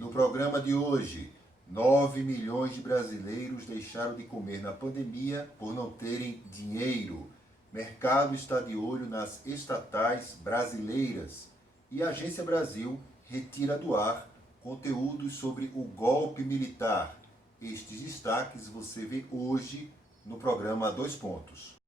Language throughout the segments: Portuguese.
no programa de hoje, 9 milhões de brasileiros deixaram de comer na pandemia por não terem dinheiro. Mercado está de olho nas estatais brasileiras e a Agência Brasil retira do ar conteúdos sobre o golpe militar. Estes destaques você vê hoje no programa Dois Pontos.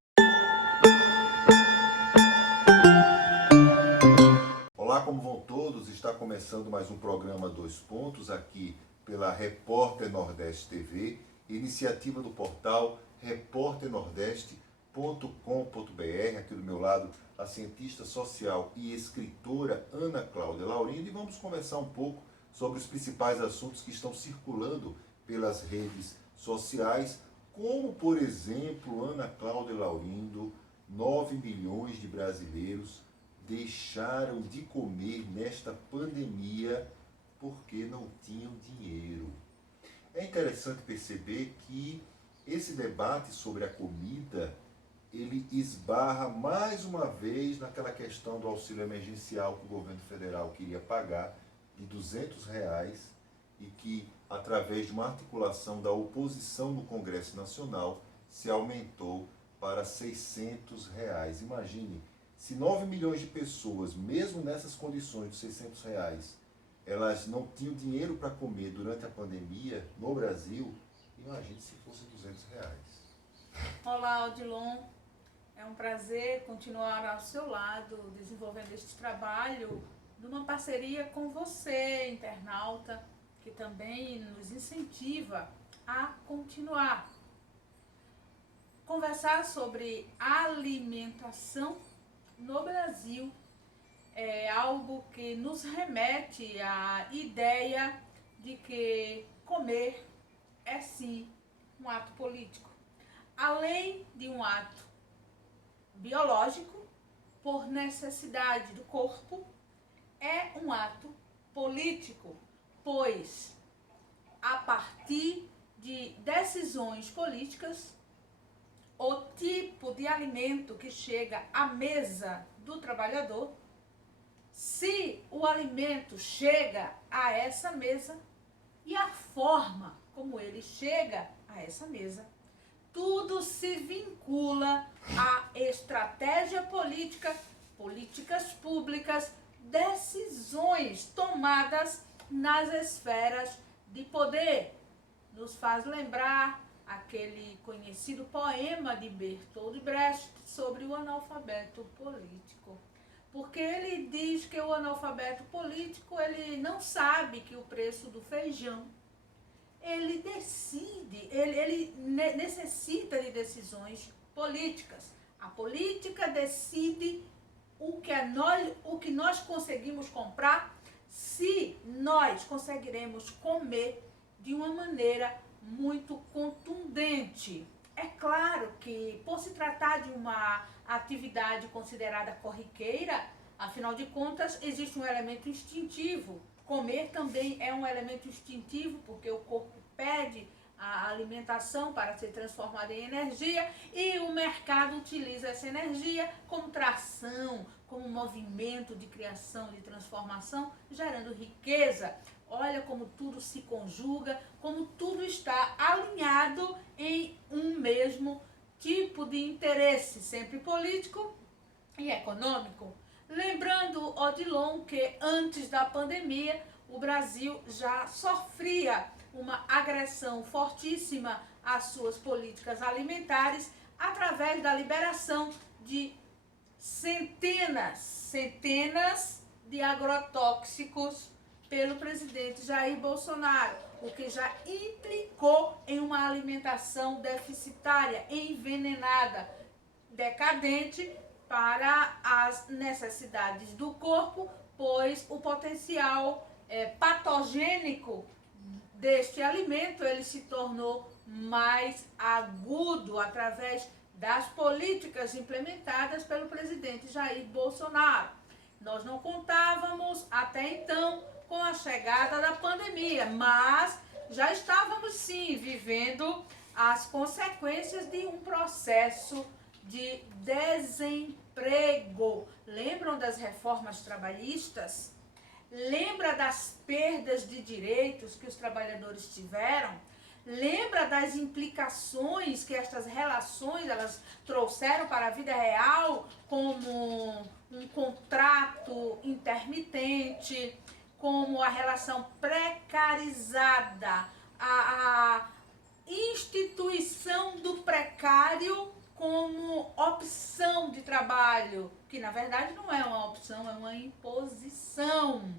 Olá, como vão todos? Está começando mais um programa Dois Pontos aqui pela Repórter Nordeste TV, iniciativa do portal repórternordeste.com.br. Aqui do meu lado, a cientista social e escritora Ana Cláudia Laurindo, e vamos conversar um pouco sobre os principais assuntos que estão circulando pelas redes sociais, como, por exemplo, Ana Cláudia Laurindo, 9 milhões de brasileiros deixaram de comer nesta pandemia porque não tinham dinheiro. É interessante perceber que esse debate sobre a comida, ele esbarra mais uma vez naquela questão do auxílio emergencial que o governo federal queria pagar de R$ 200 e que, através de uma articulação da oposição no Congresso Nacional, se aumentou para R$ 600. Imagine, se 9 milhões de pessoas, mesmo nessas condições de R$ 600, elas não tinham dinheiro para comer durante a pandemia no Brasil, imagine se fosse R$ 200. Olá, Odilon. É um prazer continuar ao seu lado, desenvolvendo este trabalho numa parceria com você, internauta, que também nos incentiva a continuar. Conversar sobre alimentação no Brasil é algo que nos remete à ideia de que comer é sim um ato político. Além de um ato biológico, por necessidade do corpo, é um ato político, pois a partir de decisões políticas, o tipo de alimento que chega à mesa do trabalhador, se o alimento chega a essa mesa e a forma como ele chega a essa mesa, tudo se vincula à estratégia política, políticas públicas, decisões tomadas nas esferas de poder. Nos faz lembrar aquele conhecido poema de Bertold Brecht sobre o analfabeto político. Porque ele diz que o analfabeto político, ele não sabe que o preço do feijão, ele necessita de decisões políticas. A política decide o que nós conseguimos comprar, se nós conseguiremos comer de uma maneira muito contundente. É claro que, por se tratar de uma atividade considerada corriqueira, afinal de contas, existe um elemento instintivo. Comer também é um elemento instintivo, porque o corpo pede a alimentação para ser transformada em energia e o mercado utiliza essa energia como tração, como movimento de criação, de transformação, gerando riqueza. Olha como tudo se conjuga, como tudo está alinhado em um mesmo tipo de interesse, sempre político e econômico. Lembrando, Odilon, que antes da pandemia, o Brasil já sofria uma agressão fortíssima às suas políticas alimentares através da liberação de centenas de agrotóxicos pelo presidente Jair Bolsonaro, o que já implicou em uma alimentação deficitária, envenenada, decadente para as necessidades do corpo, pois o potencial patogênico deste alimento ele se tornou mais agudo através das políticas implementadas pelo presidente Jair Bolsonaro. Nós não contávamos até então com a chegada da pandemia, mas já estávamos sim vivendo as consequências de um processo de desemprego. Lembram das reformas trabalhistas? lembra das perdas de direitos que os trabalhadores tiveram, lembra das implicações que estas relações elas trouxeram para a vida real, como um contrato intermitente, como a relação precarizada, a instituição do precário como opção de trabalho, que na verdade não é uma opção, é uma imposição.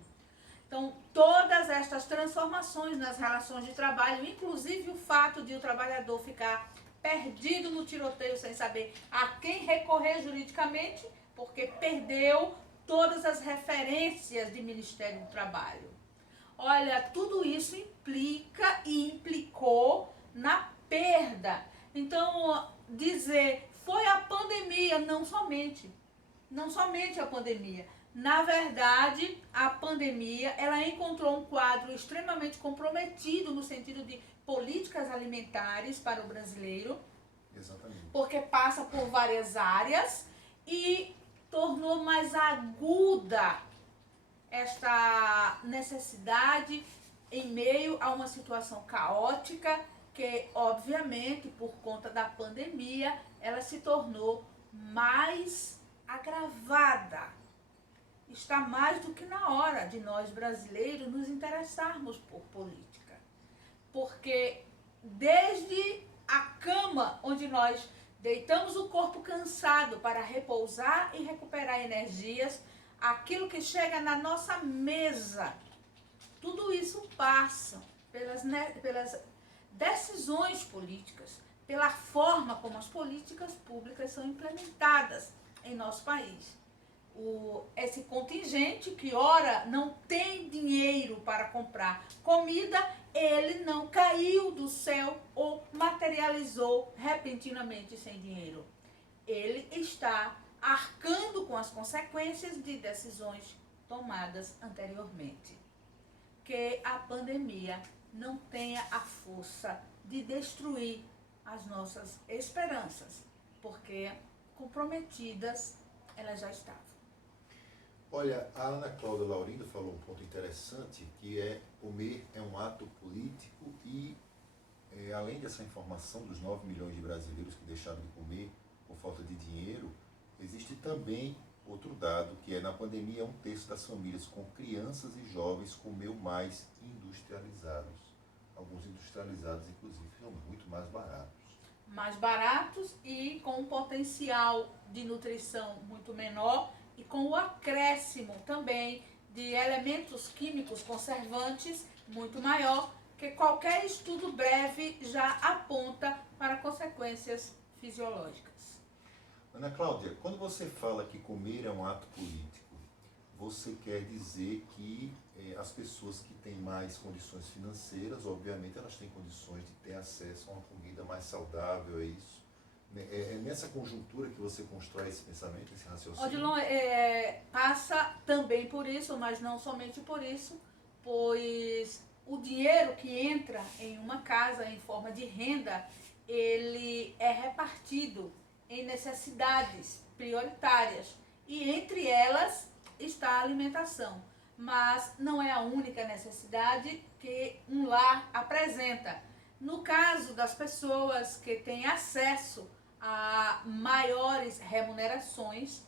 Então, todas estas transformações nas relações de trabalho, inclusive o fato de o trabalhador ficar perdido no tiroteio sem saber a quem recorrer juridicamente, porque perdeu todas as referências de Ministério do Trabalho. Olha, tudo isso implica e implicou na perda. Então, dizer foi a pandemia, não somente a pandemia. Na verdade, a pandemia, ela encontrou um quadro extremamente comprometido no sentido de políticas alimentares para o brasileiro. Exatamente. Porque passa por várias áreas e tornou mais aguda esta necessidade em meio a uma situação caótica que, obviamente, por conta da pandemia, ela se tornou mais agravada. Está mais do que na hora de nós brasileiros nos interessarmos por política. Porque desde a cama onde nós deitamos o corpo cansado para repousar e recuperar energias, aquilo que chega na nossa mesa, tudo isso passa pelas decisões políticas, pela forma como as políticas públicas são implementadas em nosso país. Esse contingente que ora não tem dinheiro para comprar comida, ele não caiu do céu ou materializou repentinamente sem dinheiro. Ele está arcando com as consequências de decisões tomadas anteriormente. Que a pandemia não tenha a força de destruir as nossas esperanças, porque comprometidas elas já estavam. Olha, a Ana Cláudia Laurindo falou um ponto interessante, que é comer é um ato político e, além dessa informação dos 9 milhões de brasileiros que deixaram de comer por falta de dinheiro, existe também outro dado, que é na pandemia 1/3 das famílias com crianças e jovens comeu mais industrializados. Alguns industrializados, inclusive, são muito mais baratos. Mais baratos e com um potencial de nutrição muito menor, e com o acréscimo também de elementos químicos conservantes muito maior, que qualquer estudo breve já aponta para consequências fisiológicas. Ana Cláudia, quando você fala que comer é um ato político, você quer dizer que as pessoas que têm mais condições financeiras, obviamente, elas têm condições de ter acesso a uma comida mais saudável, é isso? É nessa conjuntura que você constrói esse pensamento, esse raciocínio? Odilon, passa também por isso, mas não somente por isso, pois o dinheiro que entra em uma casa em forma de renda, ele é repartido em necessidades prioritárias, e entre elas está a alimentação. Mas não é a única necessidade que um lar apresenta. No caso das pessoas que têm acesso a maiores remunerações,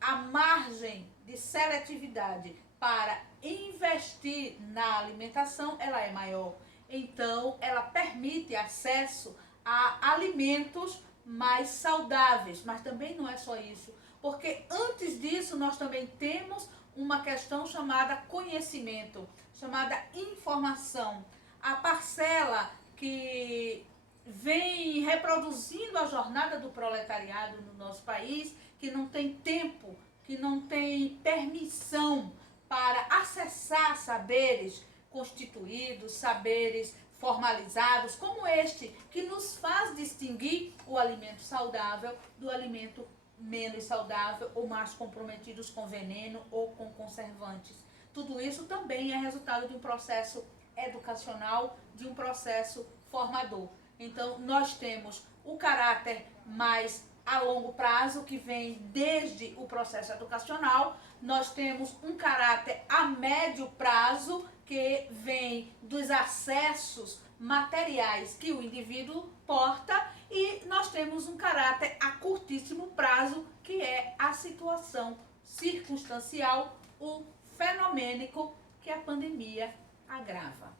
a margem de seletividade para investir na alimentação ela é maior. Então, ela permite acesso a alimentos mais saudáveis. Mas também não é só isso, porque antes disso nós também temos uma questão chamada conhecimento, chamada informação. A parcela que vem reproduzindo a jornada do proletariado no nosso país, que não tem tempo, que não tem permissão para acessar saberes constituídos, saberes formalizados, como este, que nos faz distinguir o alimento saudável do alimento menos saudável ou mais comprometidos com veneno ou com conservantes. Tudo isso também é resultado de um processo educacional, de um processo formador. Então, nós temos o caráter mais a longo prazo, que vem desde o processo educacional. Nós temos um caráter a médio prazo, que vem dos acessos materiais que o indivíduo porta, e nós temos um caráter a curtíssimo prazo, que é a situação circunstancial, o fenomênico que a pandemia agrava.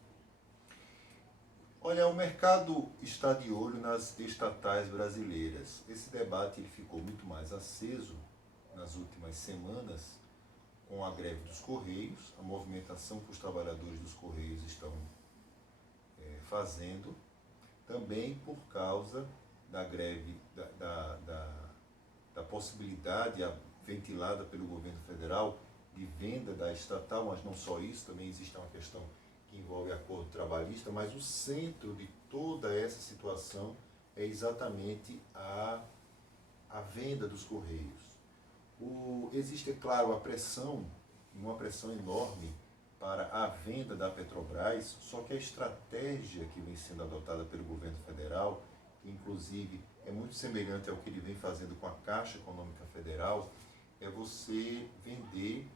Olha, o mercado está de olho nas estatais brasileiras. Esse debate ele ficou muito mais aceso nas últimas semanas com a greve dos Correios, a movimentação que os trabalhadores dos Correios estão fazendo, também por causa da greve, da possibilidade ventilada pelo governo federal de venda da estatal, mas não só isso, também existe uma questão que envolve acordo trabalhista, mas o centro de toda essa situação é exatamente a venda dos Correios. Existe, é claro, uma pressão enorme para a venda da Petrobras, só que a estratégia que vem sendo adotada pelo governo federal, que inclusive é muito semelhante ao que ele vem fazendo com a Caixa Econômica Federal, é você vender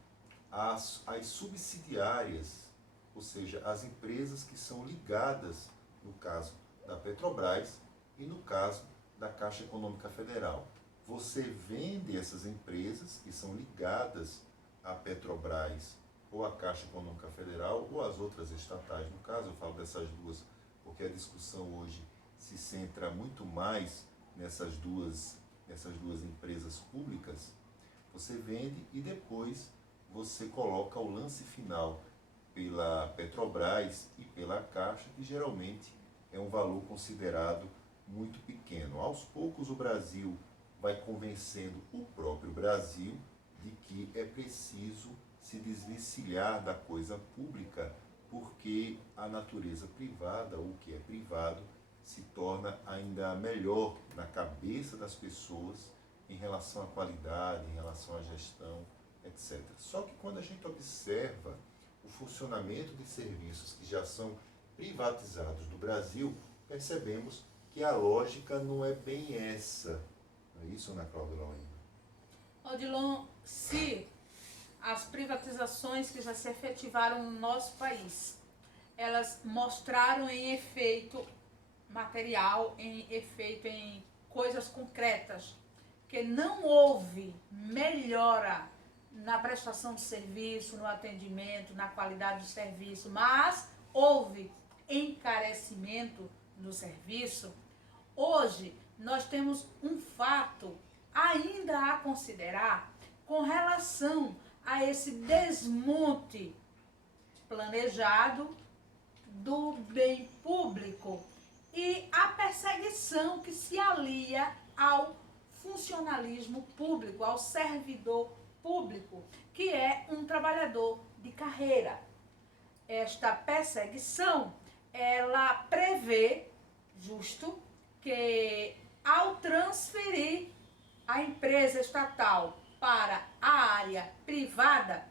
as subsidiárias, ou seja, as empresas que são ligadas, no caso da Petrobras e no caso da Caixa Econômica Federal. Você vende essas empresas que são ligadas à Petrobras ou à Caixa Econômica Federal ou às outras estatais. No caso, eu falo dessas duas porque a discussão hoje se centra muito mais nessas duas empresas públicas. Você vende e depois você coloca o lance final pela Petrobras e pela Caixa, que geralmente é um valor considerado muito pequeno. Aos poucos o Brasil vai convencendo o próprio Brasil de que é preciso se desvencilhar da coisa pública, porque a natureza privada, ou o que é privado, se torna ainda melhor na cabeça das pessoas em relação à qualidade, em relação à gestão, etc. Só que quando a gente observa o funcionamento de serviços que já são privatizados no Brasil, percebemos que a lógica não é bem essa. Não é isso, Ana Cláudia Laurinda? Odilon, se as privatizações que já se efetivaram no nosso país, elas mostraram em efeito material, em efeito em coisas concretas, que não houve melhora na prestação de serviço, no atendimento, na qualidade do serviço, mas houve encarecimento do serviço. Hoje nós temos um fato ainda a considerar com relação a esse desmonte planejado do bem público e a perseguição que se alia ao funcionalismo público, ao servidor público, que é um trabalhador de carreira. Esta perseguição, ela prevê, justo, que ao transferir a empresa estatal para a área privada,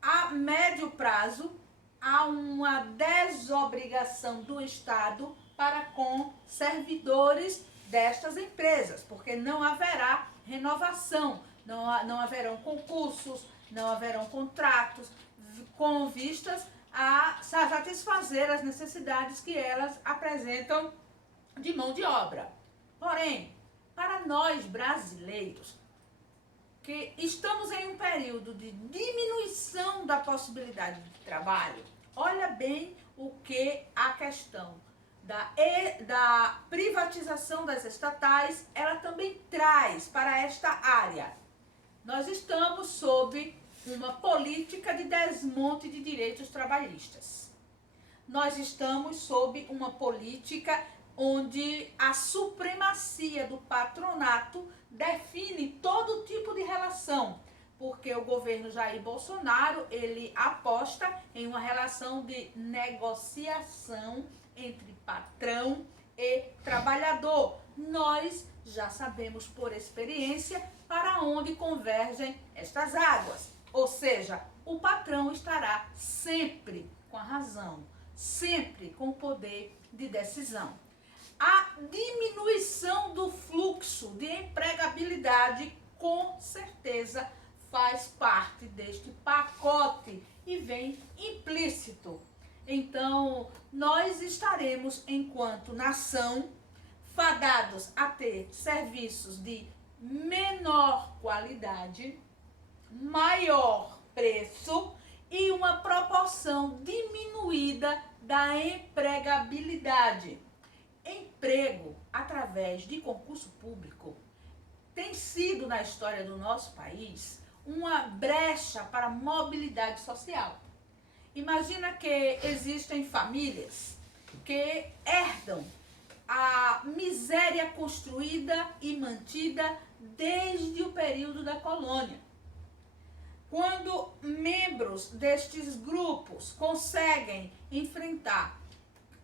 a médio prazo, há uma desobrigação do Estado para com servidores destas empresas, porque não haverá renovação, não haverão concursos, não haverão contratos com vistas a satisfazer as necessidades que elas apresentam de mão de obra. Porém, para nós brasileiros, que estamos em um período de diminuição da possibilidade de trabalho, olha bem o que a questão da privatização das estatais, ela também traz para esta área. Nós estamos sob uma política de desmonte de direitos trabalhistas. Nós estamos sob uma política onde a supremacia do patronato define todo tipo de relação, porque o governo Jair Bolsonaro, ele aposta em uma relação de negociação entre patrão e trabalhador. Nós já sabemos por experiência para onde convergem estas águas, ou seja, o patrão estará sempre com a razão, sempre com o poder de decisão. a diminuição do fluxo de empregabilidade, com certeza, faz parte deste pacote e vem implícito. Então, nós estaremos, enquanto nação, fadados a ter serviços de menor qualidade, maior preço e uma proporção diminuída da empregabilidade. Emprego através de concurso público tem sido, na história do nosso país, uma brecha para a mobilidade social. Imagina que existem famílias que herdam a miséria construída e mantida desde o período da colônia. Quando membros destes grupos conseguem enfrentar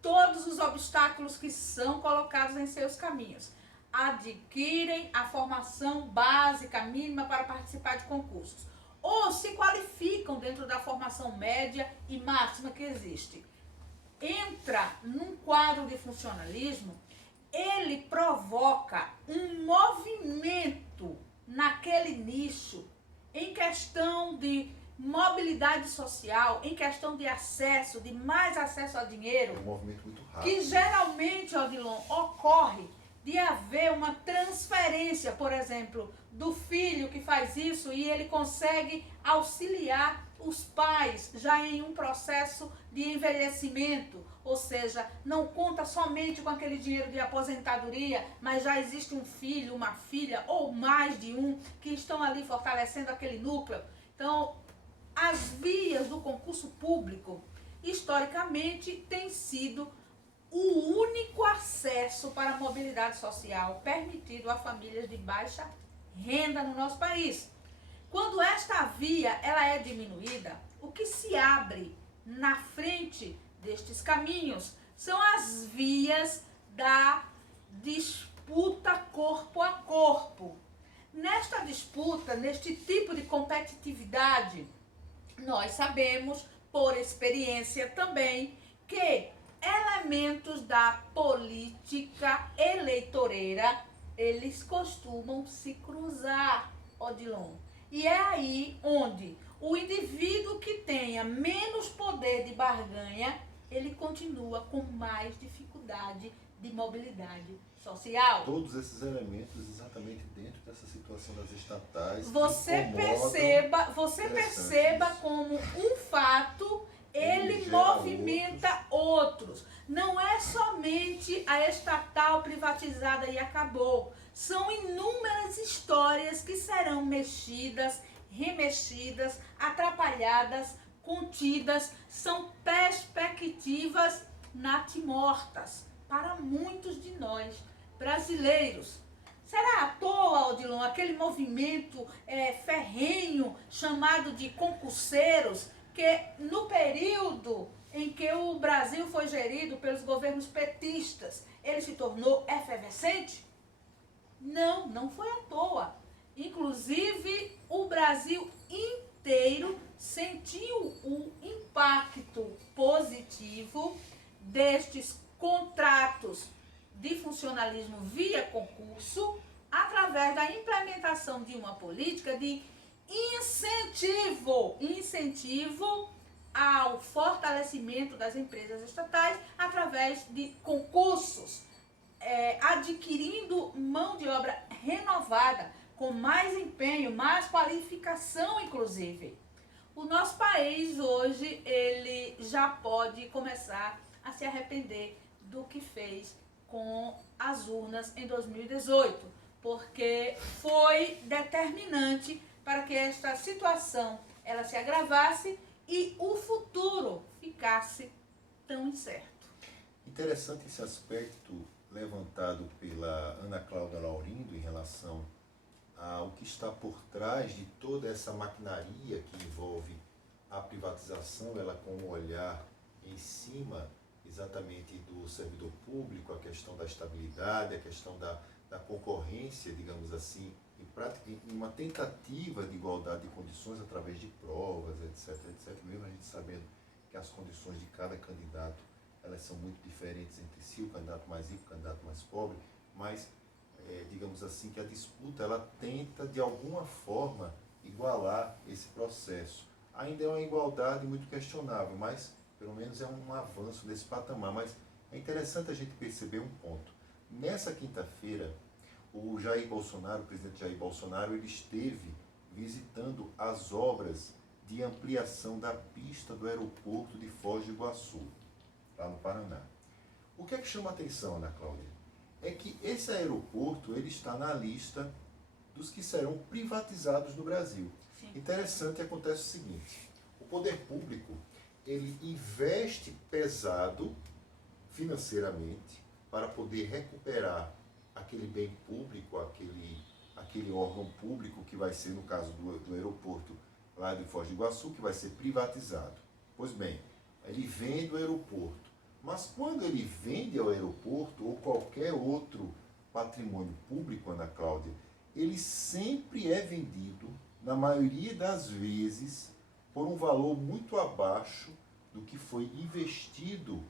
todos os obstáculos que são colocados em seus caminhos, adquirem a formação básica mínima para participar de concursos, ou se qualificam dentro da formação média e máxima que existe, entra num quadro de funcionalismo, ele provoca um movimento naquele nicho em questão de mobilidade social, em questão de acesso, de mais acesso ao dinheiro. É um movimento muito rápido. Que geralmente, Odilon, ocorre de haver uma transferência, por exemplo, do filho que faz isso e ele consegue auxiliar os pais já em um processo de envelhecimento, ou seja, não conta somente com aquele dinheiro de aposentadoria, mas já existe um filho, uma filha ou mais de um que estão ali fortalecendo aquele núcleo. Então, as vias do concurso público, historicamente, têm sido o único acesso para a mobilidade social permitido a famílias de baixa renda no nosso país. Quando esta via ela é diminuída, o que se abre na frente destes caminhos são as vias da disputa corpo a corpo. Nesta disputa, neste tipo de competitividade, nós sabemos, por experiência também, que elementos da política eleitoreira, eles costumam se cruzar, Odilon. E é aí onde o indivíduo que tenha menos poder de barganha, ele continua com mais dificuldade de mobilidade social. Todos esses elementos exatamente dentro dessa situação das estatais. Você perceba como um fato ele movimenta outros. Não é somente a estatal privatizada e acabou. São inúmeras histórias que serão mexidas, remexidas, atrapalhadas, contidas. São perspectivas natimortas para muitos de nós, brasileiros. Será à toa, Odilon, aquele movimento ferrenho chamado de concurseiros, que no período em que o Brasil foi gerido pelos governos petistas, ele se tornou efervescente? Não, não foi à toa. Inclusive, o Brasil inteiro sentiu o impacto positivo destes contratos de funcionalismo via concurso, através da implementação de uma política de incentivo ao fortalecimento das empresas estatais através de concursos, adquirindo mão de obra renovada, com mais empenho, mais qualificação, inclusive. O nosso país hoje, ele já pode começar a se arrepender do que fez com as urnas em 2018, porque foi determinante para que esta situação ela se agravasse e o futuro ficasse tão incerto. Interessante esse aspecto levantado pela Ana Cláudia Laurindo em relação ao que está por trás de toda essa maquinaria que envolve a privatização, ela com um olhar em cima exatamente do servidor público, a questão da estabilidade, a questão da concorrência, digamos assim, em uma tentativa de igualdade de condições através de provas, etc, mesmo a gente sabendo que as condições de cada candidato elas são muito diferentes entre si, o candidato mais rico, o candidato mais pobre, mas, digamos assim, que a disputa, ela tenta, de alguma forma, igualar esse processo. Ainda é uma igualdade muito questionável, mas, pelo menos, é um avanço desse patamar. Mas é interessante a gente perceber um ponto. Nessa quinta-feira, o Jair Bolsonaro, o presidente Jair Bolsonaro, ele esteve visitando as obras de ampliação da pista do aeroporto de Foz do Iguaçu, lá no Paraná. O que é que chama a atenção, Ana Cláudia? É que esse aeroporto ele está na lista dos que serão privatizados no Brasil. Sim. Interessante, acontece o seguinte, o poder público, ele investe pesado financeiramente para poder recuperar aquele bem público, aquele órgão público que vai ser, no caso do aeroporto lá de Foz do Iguaçu, que vai ser privatizado. Pois bem, ele vende o aeroporto, mas quando ele vende o aeroporto ou qualquer outro patrimônio público, Ana Cláudia, ele sempre é vendido, na maioria das vezes, por um valor muito abaixo do que foi investido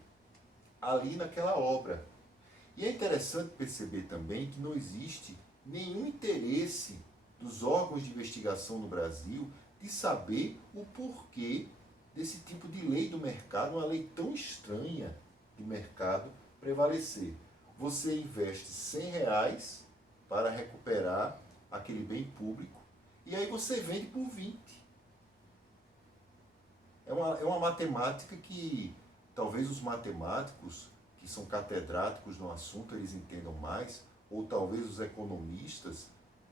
ali naquela obra. E é interessante perceber também que não existe nenhum interesse dos órgãos de investigação no Brasil de saber o porquê desse tipo de lei do mercado, uma lei tão estranha de mercado, prevalecer. Você investe R$100 para recuperar aquele bem público e aí você vende por 20. É uma matemática que talvez os matemáticos que são catedráticos no assunto, eles entendam mais, ou talvez os economistas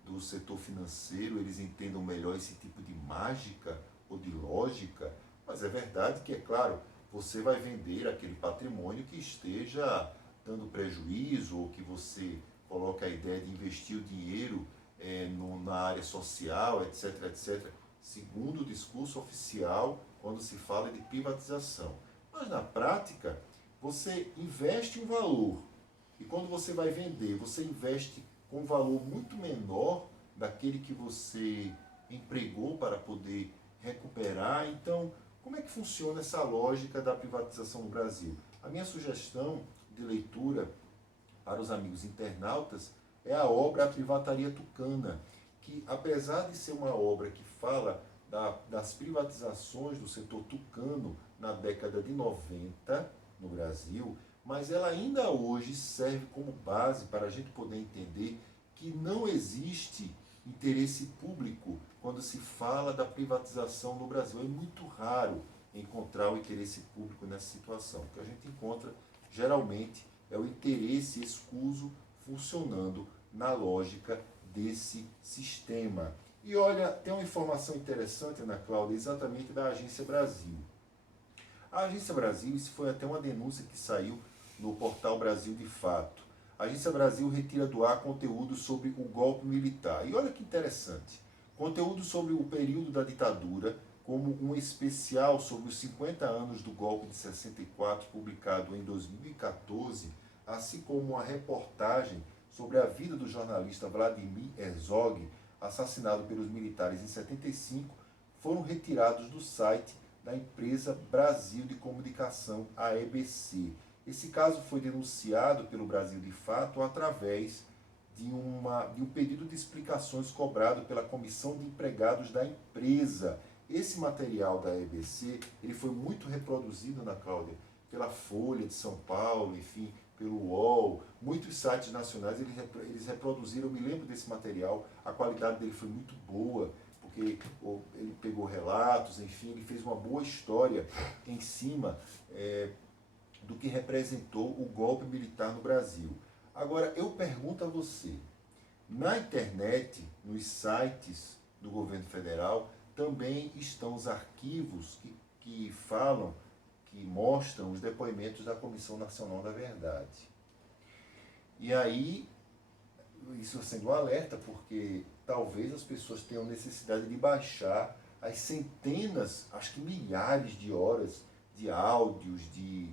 do setor financeiro, eles entendam melhor esse tipo de mágica ou de lógica, mas é verdade que, é claro, você vai vender aquele patrimônio que esteja dando prejuízo, ou que você coloca a ideia de investir o dinheiro na área social, etc, etc, segundo o discurso oficial, quando se fala de privatização. Mas na prática, você investe um valor e quando você vai vender, você investe com um valor muito menor daquele que você empregou para poder recuperar. Então, como é que funciona essa lógica da privatização no Brasil? A minha sugestão de leitura para os amigos internautas é a obra A Privataria Tucana, que apesar de ser uma obra que fala das privatizações do setor tucano na década de 90, no Brasil, mas ela ainda hoje serve como base para a gente poder entender que não existe interesse público quando se fala da privatização no Brasil. É muito raro encontrar o interesse público nessa situação. O que a gente encontra, geralmente, é o interesse escuso funcionando na lógica desse sistema. E olha, tem uma informação interessante, Ana Cláudia, exatamente da Agência Brasil. A Agência Brasil, isso foi até uma denúncia que saiu no portal Brasil de Fato. A Agência Brasil retira do ar conteúdo sobre o golpe militar. E olha que interessante, conteúdo sobre o período da ditadura, como um especial sobre os 50 anos do golpe de 64, publicado em 2014, assim como uma reportagem sobre a vida do jornalista Vladimir Herzog, assassinado pelos militares em 75, foram retirados do site da empresa Brasil de Comunicação, a EBC. Esse caso foi denunciado pelo Brasil de Fato através de um pedido de explicações cobrado pela Comissão de Empregados da empresa. Esse material da EBC, ele foi muito reproduzido, Ana Cláudia, pela Folha de São Paulo, enfim, pelo UOL, muitos sites nacionais, eles reproduziram, eu me lembro desse material, a qualidade dele foi muito boa, porque ele pegou relatos, enfim, ele fez uma boa história em cima do que representou o golpe militar no Brasil. Agora, eu pergunto a você, na internet, nos sites do governo federal, também estão os arquivos que falam, que mostram os depoimentos da Comissão Nacional da Verdade. E aí, isso sendo um alerta, porque talvez as pessoas tenham necessidade de baixar as centenas, acho que milhares de horas de áudios, de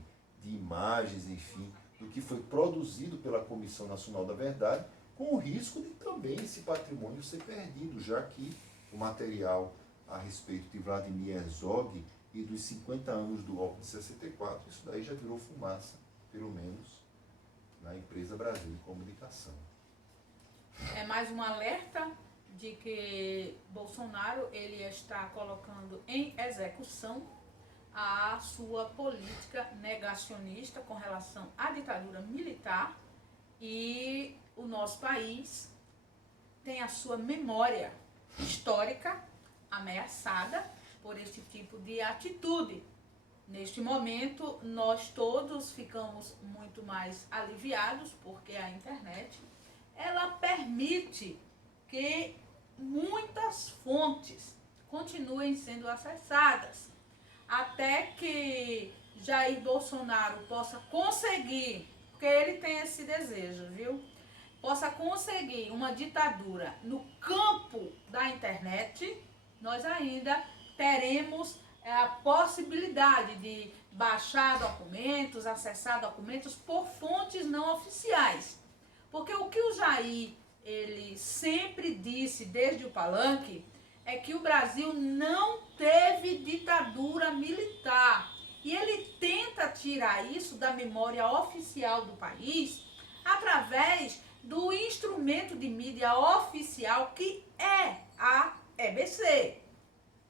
imagens, enfim, do que foi produzido pela Comissão Nacional da Verdade, com o risco de também esse patrimônio ser perdido, já que o material a respeito de Vladimir Herzog e dos 50 anos do golpe de 64, isso daí já virou fumaça, pelo menos na empresa Brasil de Comunicação. É mais um alerta de que Bolsonaro ele está colocando em execução a sua política negacionista com relação à ditadura militar, e o nosso país tem a sua memória histórica ameaçada por este tipo de atitude. Neste momento, nós todos ficamos muito mais aliviados porque a internet ela permite que muitas fontes continuem sendo acessadas, até que Jair Bolsonaro possa conseguir, porque ele tem esse desejo, viu? Possa conseguir uma ditadura no campo da internet, nós ainda teremos a possibilidade de baixar documentos, acessar documentos por fontes não oficiais. Porque o que o Jair ele sempre disse desde o palanque é que o Brasil não teve ditadura militar. E ele tenta tirar isso da memória oficial do país através do instrumento de mídia oficial que é a EBC.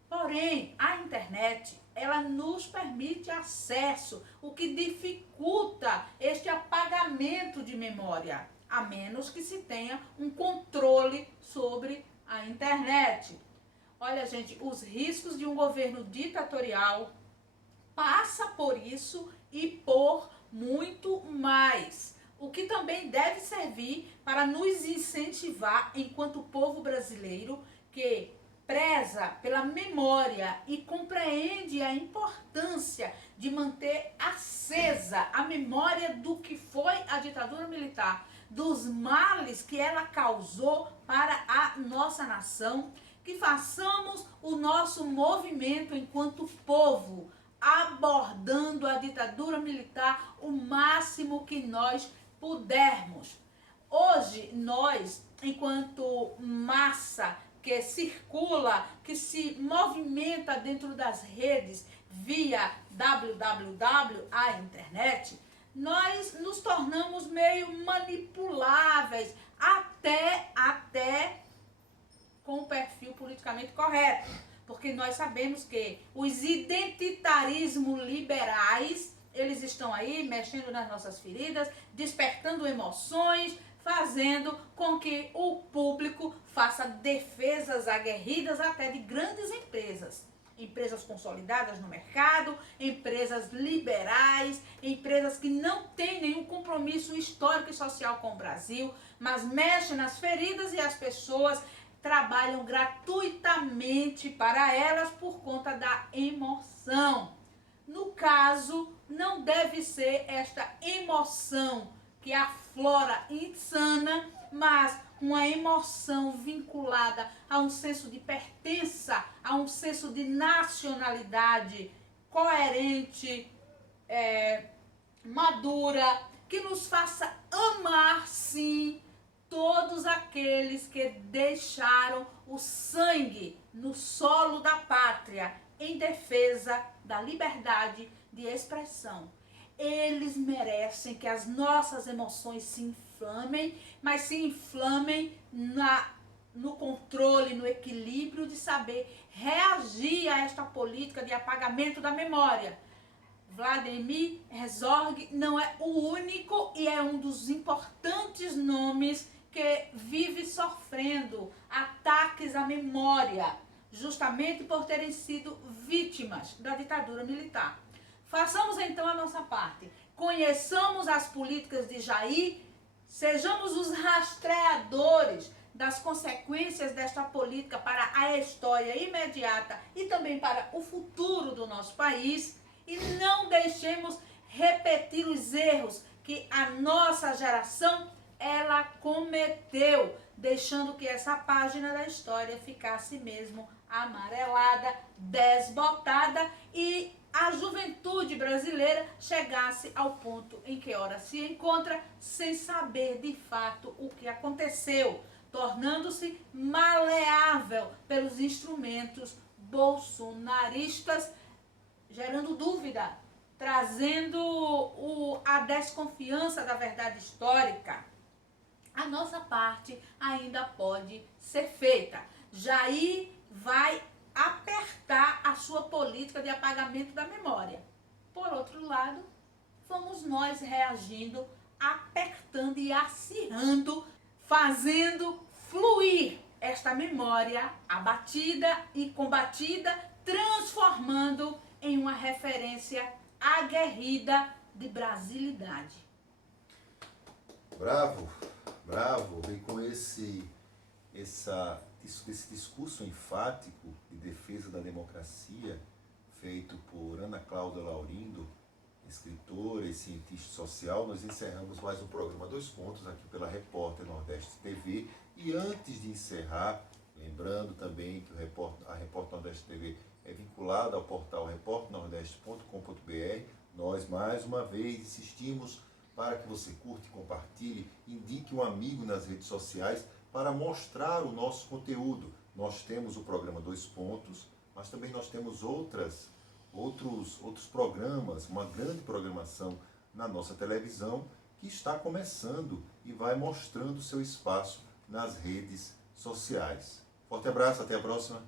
Porém, a internet, ela nos permite acesso, o que dificulta este apagamento de memória, a menos que se tenha um controle sobre a internet. Olha, gente, os riscos de um governo ditatorial passa por isso e por muito mais. O que também deve servir para nos incentivar enquanto povo brasileiro que preza pela memória e compreende a importância de manter acesa a memória do que foi a ditadura militar, dos males que ela causou para a nossa nação, que façamos o nosso movimento enquanto povo, abordando a ditadura militar o máximo que nós pudermos. Hoje, nós, enquanto massa que circula, que se movimenta dentro das redes via www, a internet, nós nos tornamos meio manipuláveis, até com o perfil politicamente correto. Porque nós sabemos que os identitarismos liberais, eles estão aí mexendo nas nossas feridas, despertando emoções, fazendo com que o público faça defesas aguerridas até de grandes empresas. Empresas consolidadas no mercado, empresas liberais, empresas que não têm nenhum compromisso histórico e social com o Brasil, mas mexem nas feridas e as pessoas trabalham gratuitamente para elas por conta da emoção. No caso, não deve ser esta emoção que aflora insana, mas uma emoção vinculada a um senso de pertença, a um senso de nacionalidade coerente, madura, que nos faça amar, sim, todos aqueles que deixaram o sangue no solo da pátria em defesa da liberdade de expressão. Eles merecem que as nossas emoções se inflamem, mas se inflamem no controle, no equilíbrio de saber reagir a esta política de apagamento da memória. Vladimir Herzog não é o único e é um dos importantes nomes que vive sofrendo ataques à memória, justamente por terem sido vítimas da ditadura militar. Façamos então a nossa parte, conheçamos as políticas de Jair, sejamos os rastreadores das consequências desta política para a história imediata e também para o futuro do nosso país, e não deixemos repetir os erros que a nossa geração ela cometeu, deixando que essa página da história ficasse mesmo amarelada, desbotada, e a juventude brasileira chegasse ao ponto em que ora se encontra sem saber de fato o que aconteceu, tornando-se maleável pelos instrumentos bolsonaristas, gerando dúvida, trazendo a desconfiança da verdade histórica, a nossa parte ainda pode ser feita. Jair vai apertar a sua política de apagamento da memória. Por outro lado, fomos nós reagindo, apertando e acirrando, fazendo fluir esta memória abatida e combatida, transformando em uma referência aguerrida de brasilidade. Bravo, bravo, e com esse discurso enfático de defesa da democracia, feito por Ana Cláudia Laurindo, escritora e cientista social, nós encerramos mais um programa Dois Pontos aqui pela Repórter Nordeste TV. E antes de encerrar, lembrando também que a Repórter Nordeste TV é vinculada ao portal reporternordeste.com.br, nós mais uma vez insistimos para que você curte, compartilhe, indique um amigo nas redes sociais para mostrar o nosso conteúdo. Nós temos o programa Dois Pontos, mas também nós temos outros programas, uma grande programação na nossa televisão que está começando e vai mostrando seu espaço nas redes sociais. Forte abraço, até a próxima.